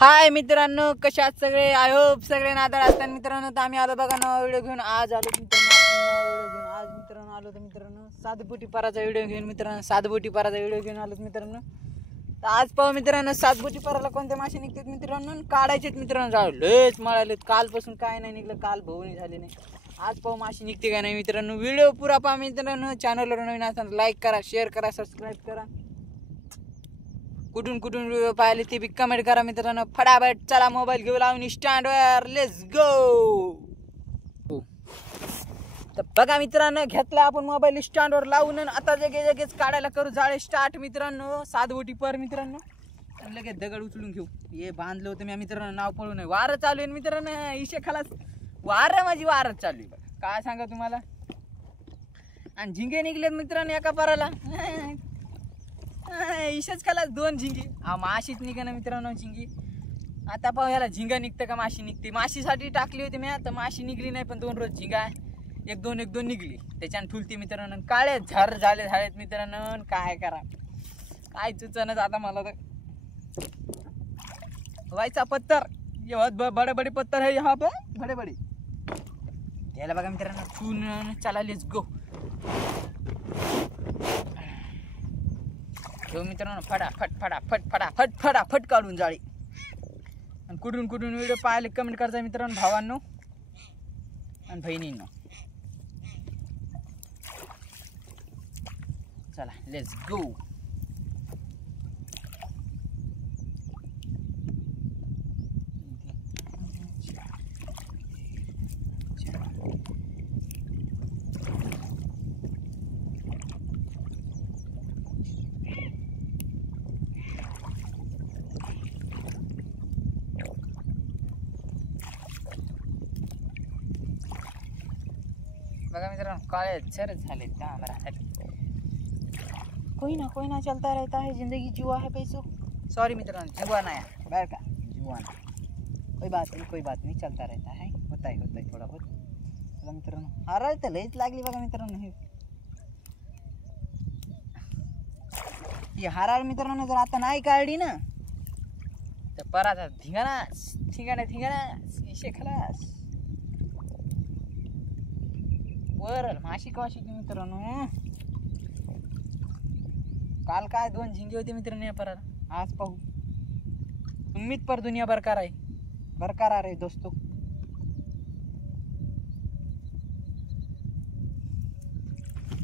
हाय मित्रांनो, कशा आहात सगळे? आय होप सगळे नादार असतात मित्रांनो. तर आम्ही आलो बघा नवा व्हिडिओ घेऊन. आज आलो मित्रांनो आज मित्रांनो आलो तर मित्रांनो सातबोटी पाराचा व्हिडिओ घेऊन आलो मित्रांनो. तर आज पाहू मित्रांनो सातबोटी पाराला कोणत्या मासे निघतात मित्रांनो, काढायचेत मित्रांनो. जाऊ लयच मळालेत, कालपासून काय नाही निघलं, काल भवनी झाले नाही. आज पाहू मासे निघते का नाही मित्रांनो. व्हिडिओ पुरा पहा मित्रांनो. चॅनलवर नवीन असताना लाईक करा, शेअर करा, सबस्क्राईब करा. कुठून व्हिडिओ पाहिले ते बी कमेंट करा मित्रांनो. फटाफट चला मोबाईल घेऊ लावून स्टँडवर, लेट्स गो. तर बघा मित्रांनो, घेतला आपण मोबाईल स्टँडवर लावून. आता लगेच काढायला करू जाळे स्टार्ट मित्रांनो. सातबोटी पर मित्रांनो. लगेच दगड उचलून घेऊ. हे बांधलं होतं मी मित्रांनो, नाव पळू नये. वारं चालू आहे मित्रांनो, इशे खालास वारं, माझी वारं चालू आहे बघा. काय सांगा तुम्हाला. आणि झिंगे निघलेत मित्रांनो एका पाराला. इशेच खालास दोन झिंगे. माशीच निघा ना मित्रांनो झिंगी. आता पाहू याला झिंगा निघतं का माशी निघते. माशीसाठी टाकली होती मी, आता माशी निघली नाही, पण दोन रोज झिंगा एक दोन निघली. त्याच्यानं ठुलती मित्रांनो. काळे झालेत मित्रांनो. काय करा, काय सुचनच आता मला. तर व्हायचा पत्तर बडे बडे पत्तर है यहाँ पे, बडे बडे. त्याला बघा मित्रांनो ठेवून चला लेट्स गो. घेऊ मित्रांनो फटाफट काढून जाळी. आणि कुठून व्हिडिओ पाहिले कमेंट करता मित्रांनो, भावांनो आणि बहिणींनो. चला लेट्स गो. बघा मित्रांनो काळे झर झाले. कोई ना चलता रहता है, जिंदगी जुआ है पैसों. सॉरी मित्रांनो, जुआ नाही बरं का, जुआ नाही. कोई बात नहीं चलता रहता है, होता है थोडा बहुत. बघा मित्रांनो हराळ तर लईच लागली बघा मित्रांनो. ही हराळ मित्रांनो जर आता नाही काढली ना तर पराचा ठिंगाणा इशे खलास. वर माशी कवाशी मित्रांनो. काल काय दोन झिंगे होते मित्रांनो या पराला. आज पाहू. उम्मीद पर दुनिया बरकरार आहे दोस्तो.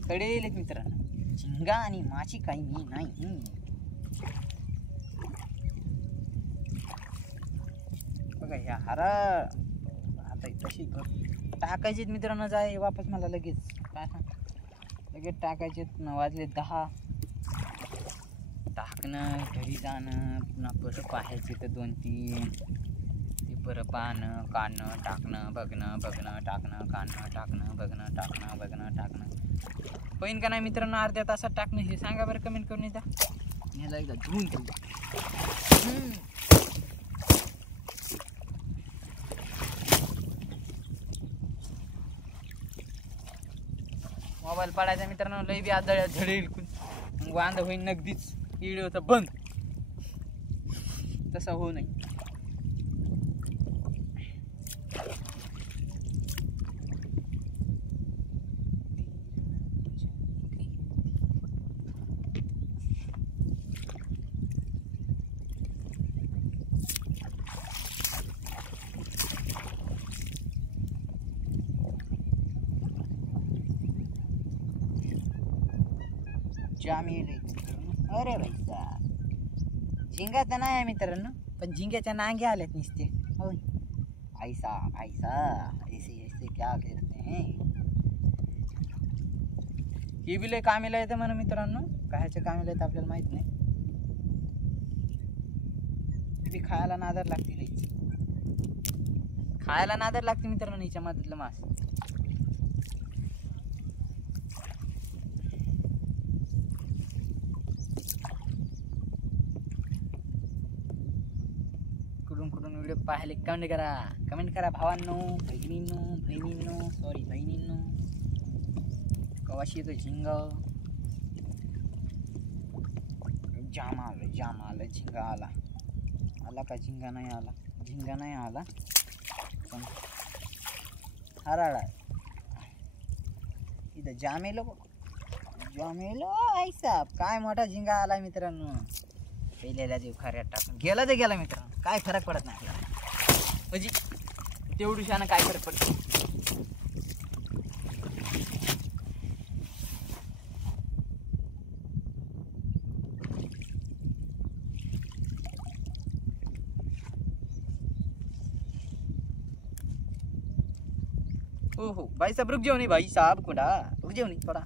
कडेलेत मित्रांनो झिंगा आणि माशी काही मी नाही. बघा ह्या हरा आता तशी टाकायचे मित्रांनो. जाय वापस मला लगेच टाकायचे. वाजले 10. टाकणं, घरी जाणं, पुन्हा परत पाहायचे तर 2-3. ते परत पाहणं, काढणं, टाकणं, बघणं, टाकणं, काढणं, टाकणं, बघणं. होईन का नाही मित्रांनो अर्ध्या तासात टाकणं, हे सांगा बरं कमेंट करून. येतात याला एकदा धुवून घेऊ. मोबाईल पडायचा मित्रांनो लई बी आदळ झडेल, मग वांद होईन नगदीच. व्हिडिओ तर बंद. तसं होऊ नये. जामील. अरे भाई साहब, झिंगा तर नाही आहे मित्रांनो, पण झिंग्याच्या नांग्या आल्यात नुसते. हो ऐसा ऐसे क्या करते हैं. हे बी लय कामीला येतं म्हणा मित्रांनो. कायच्या कामीला येतं आपल्याला माहित नाही. बी खायला नादर लागते मित्रांनो हिच्या मधलं मास. कुठून व्हिडिओ पाहिले कमेंट करा भावांनो, बहिणींनो. कवाशी येतो झिंगा. जाम आलं झिंगा आला. आला का झिंगा नाही आला, झिंगा नाही आला पण हराळा इथं जामेलो आई साहेब, काय मोठा झिंगा आला मित्रांनो. पहिल्याला जीव खऱ्यात टाकून गेला ते गेला मित्रांनो, काय फरक पडत नाही आपल्याला, म्हणजे तेवढी शानं काय फरक पडतो. हो भाई साहब रुक जाओ नहीं, भाई साहब कुड़ा रुक जाओ नहीं थोड़ा.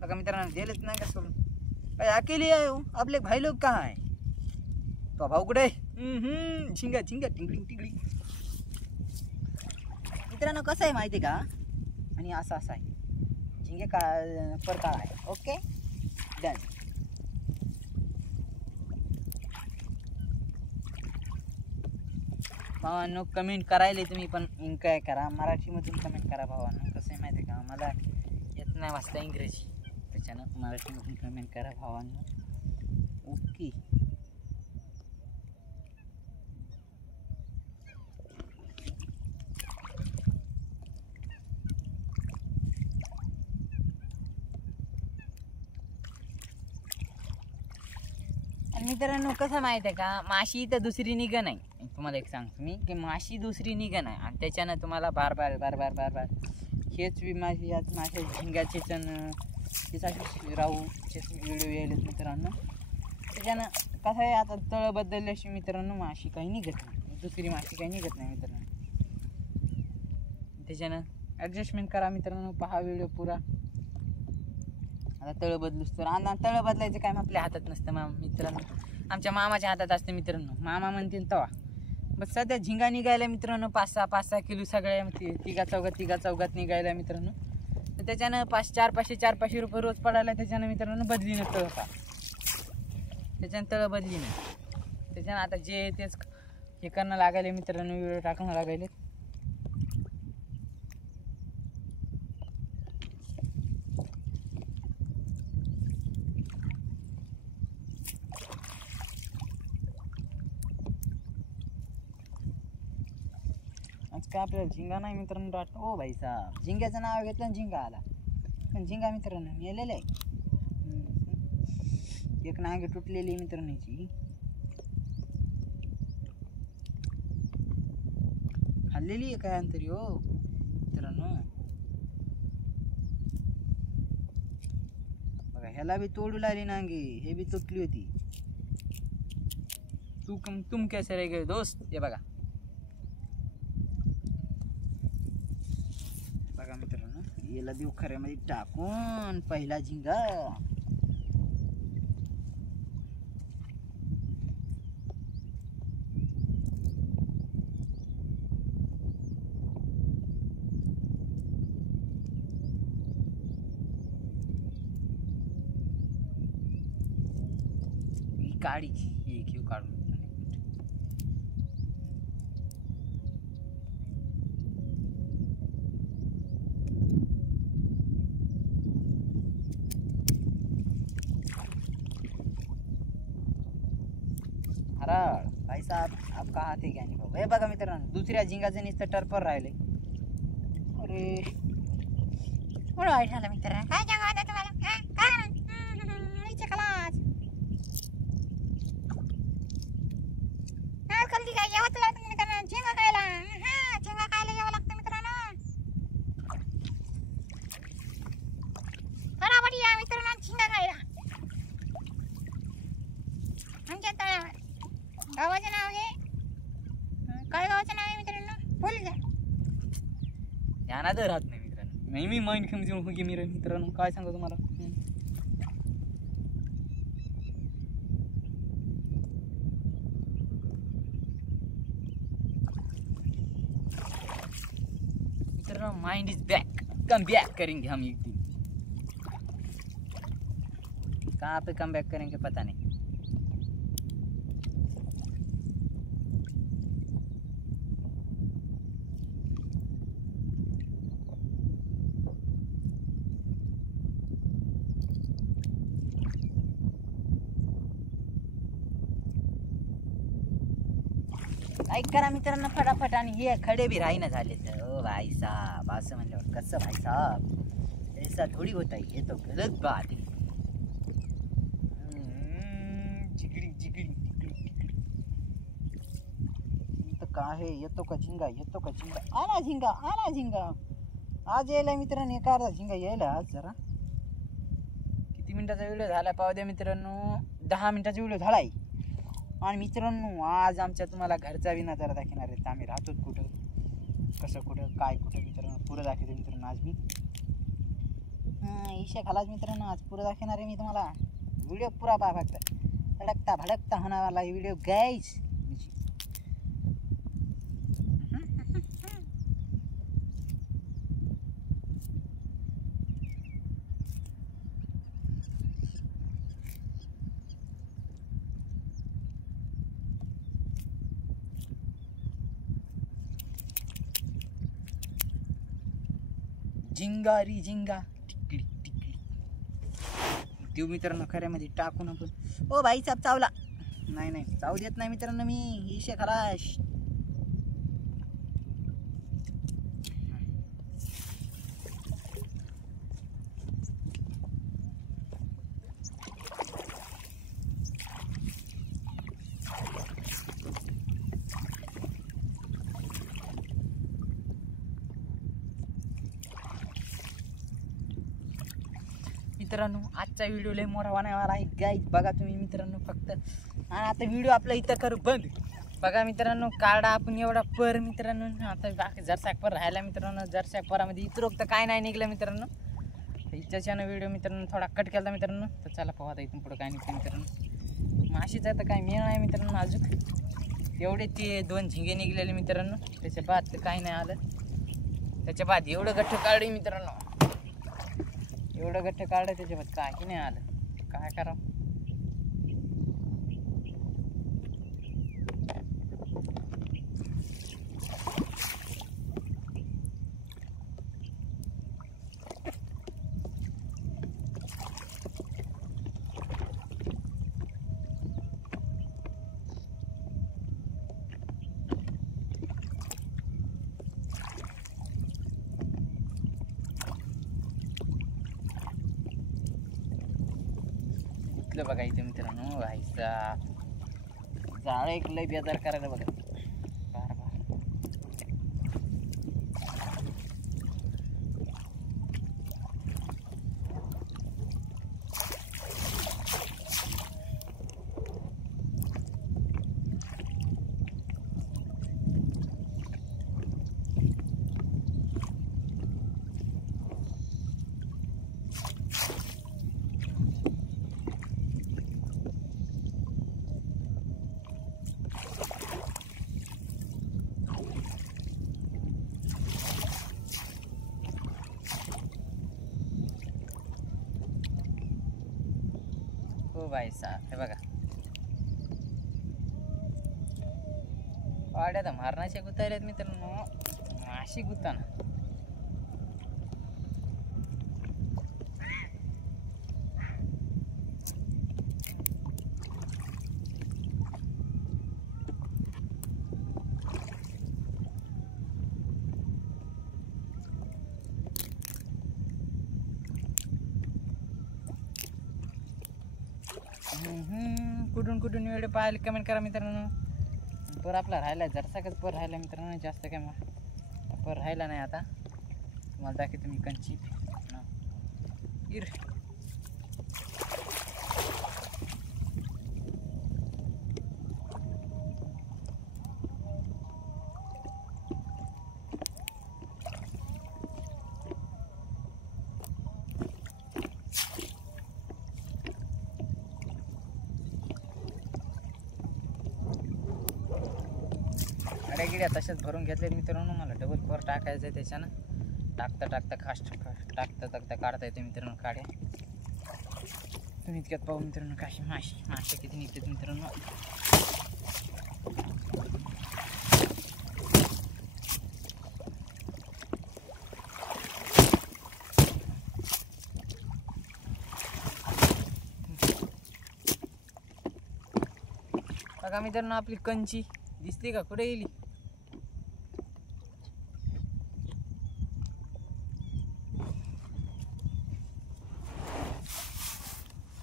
बघा मित्रांनो दिलेच नाही का सोडून, भाई अकेले आए हो, आपले भाई लोग कहाँ है, तो भाऊ कुठे. झिंगा झिंगा टिंगलिंग टिंगलिंग. मित्रांनो कसं आहे माहिती का, आणि असं असं आहे झिंगे का प्रकार आहे. Okay done. भावांनो कमेंट करायला तुम्ही पण काय करा, मराठीमधून कमेंट करा भावांनो. कसं आहे माहिती का, मला येत नाही वाचता इंग्रजी, त्याच्यानं मराठीमधून कमेंट करा भावांनो. ओके आणि मित्रांनो कसं माहिती आहे का, माशी तर दुसरी निघं नाही. तुम्हाला एक सांगतो मी की माशी दुसरी निघं नाही, आणि त्याच्यानं तुम्हाला बार बार बार बार बार बार हेच माशी याच माशा झिंगाचे त्यासाठी राहूचे व्हिडिओ यायलेत मित्रांनो. त्याच्यानं कसं आहे, आता तळ बदलल्याशी मित्रांनो माशी काही निघत नाही, दुसरी माशी काही निघत नाही मित्रांनो. त्याच्यानं ॲडजस्टमेंट करा मित्रांनो, पहा व्हिडिओ पुरा. आता तळ बदलूच तर, तळ बदलायचं काय आपल्या हातात नसतं मित्रांनो, आमच्या मामाच्या हातात असतं मित्रांनो. मामा म्हणतील तवा बस. सध्या झिंगा निघायला मित्रांनो 5-6 किलो सगळ्या तिघा चौघात निघायला मित्रांनो. तर त्याच्यानं 400-500 रुपये रोज पडायला, त्याच्यानं मित्रांनो बदलीनं तळ का, त्याच्यानं तळ बदलीनं. त्याच्यानं आता जे तेच हे करणं लागायला मित्रांनो, व्हिडिओ टाकणं लागायले. आज काय आपल्याला झिंगा नाही मित्रांनो वाटतं. ओ भाई साहेब, झिंग्याचं नाव घेतलं आणि झिंगा आला, पण झिंगा मित्रांनो मेलेलं आहे. एक नांगी तुटलेली मित्रांनो याची, खाल्लेली आहे काय अंतरी हो मित्रांनो. बघा ह्याला बी तोडू लागली नांगी, हे बी तुटली होती. तुम कैसे रह गए दोस्त. हे बघा बघा मित्रांनो, याला देऊ खऱ्यामध्ये टाकून पहिला झिंगा. काढीची हे घेऊ काढून. भाई साहब आप कहाँ थे क्या नहीं. हे बघा मित्रांनो, दुसऱ्या झिंगाचं नुसतं टर्पर राहिले. अरे पुढं वाईट झालं मित्रांनो. काय जंगा होता तुम्हाला, काय कल्ली काय यावं लागतं मित्रांनो, झिंगा खायला. झिंगा खायला यावं लागतं मित्रांनो. बरोबर या मित्रांनो, झिंगा खायला. आमच्या तळावर गावाचं नाव आहे, काय गावाचं नाव आहे मित्रांनो, बोल जा. ध्यानात राहत नाही मित्रांनो, मी माइंड घेऊन मित्रांनो काय सांगू तुम्हाला. मित्रांनो mind is back, come back करेंगे हम एक दिन. कहाँ पे कम बैक करेंगे पता नहीं. लाईक करा मित्रांनो फटाफट. आणि हे खडे बी राहीना झाले तर ओ भाई साहब असं म्हणल्यावर कसं भाई साहब ऐसा थोडी होता है, ये तो गलत बात है. जिगडी जिगडी जिगडी इथं काय आहे? येतो का झिंगा? येतो का झिंगा? आला झिंगा, आला झिंगा. आज यायला मित्रांनो एका अर्धा झिंगा यायला आज जरा. किती मिनिटाचा व्हिडिओ झाला पाहू द्या मित्रांनो. 10 मिनिटाचा व्हिडिओ झालाय. आणि मित्रांनो आज आमच्या तुम्हाला घरचा बी नजारा दाखवणार आहे. आम्ही राहतो कुठं, कसं कुठं, काय कुठं मित्रांनो पुरं दाखवतो मित्रांनो आज मी. ईशा खालाच मित्रांनो आज पुरं दाखवणार आहे मी तुम्हाला. व्हिडिओ पुरा पहा फक्त. भडकता भडकता होणार वाला व्हिडिओ गाईज. झिंगा री झिंगा टिकडी टिकडी देऊ मित्रांनो खऱ्यामध्ये टाकून आपण. ओ भाई साहेब चावला. नाही नाही चावू देत नाही मित्रांनो मी. ईशे खलाश. मित्रांनो आजचा व्हिडिओ लय मोठा होणार आहे गाईज. बघा तुम्ही मित्रांनो फक्त. आणि आता व्हिडिओ आपला इथं करू बंद. बघा मित्रांनो काढा आपण एवढा पर मित्रांनो. आता बाकी जरसाक पर राहिला मित्रांनो. जरसाक परामध्ये इतरोक तर काय नाही निघलं मित्रांनो. इच्छाच्यानं व्हिडिओ मित्रांनो थोडा कट केला मित्रांनो. तर चला पाहू आता इथून पुढं काय निघतं मित्रांनो. माशीचा तर काय मिळ नाही मित्रांनो अजून. एवढे ते 2 झिंगे निघलेले मित्रांनो. त्याच्या बाद तर काय नाही आलं. त्याच्या बाद एवढं गठ्ठ काढली मित्रांनो. एवढं गठ्ठ काढलं त्याच्यावर काही नाही आलं. काय करावं. बघा इथे मित्रांनो व्हायचा जाळ एक लय बेजार करायला बघा. बार बार भाई साहब हे बघा वाड्या तर मारण्याचे गुतायलेत मित्रांनो. माशी गुताना कुठून कुठून व्हिडिओ पाहायला कमेंट करा मित्रांनो. पर आपला राहिला जरसाकच पर राहिला मित्रांनो. जास्त काय पर राहिला नाही. आता तुम्हाला दाखवतो मी कंची इर. गिड्या तशाच भरून घेतलेत मित्रांनो. मला डबल पर टाकायचं आहे त्याच्यानं. टाकता टाकता टाकता टाकता काढता येते मित्रांनो काड्या. तुम्ही इतक्यात पाहू मित्रांनो काशी मासे किती निघतात मित्रांनो. बघा मित्रांनो आपली कंची दिसते का कुठे गेली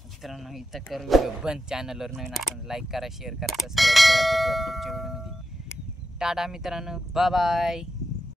मित्रांनो इथं कर व्हिडिओ बंद चॅनलवर नवीन असेल लाईक करा शेअर करा सबस्क्राईब करा भेटूया पुढच्या व्हिडिओमध्ये टाटा मित्रांनो बाय बाय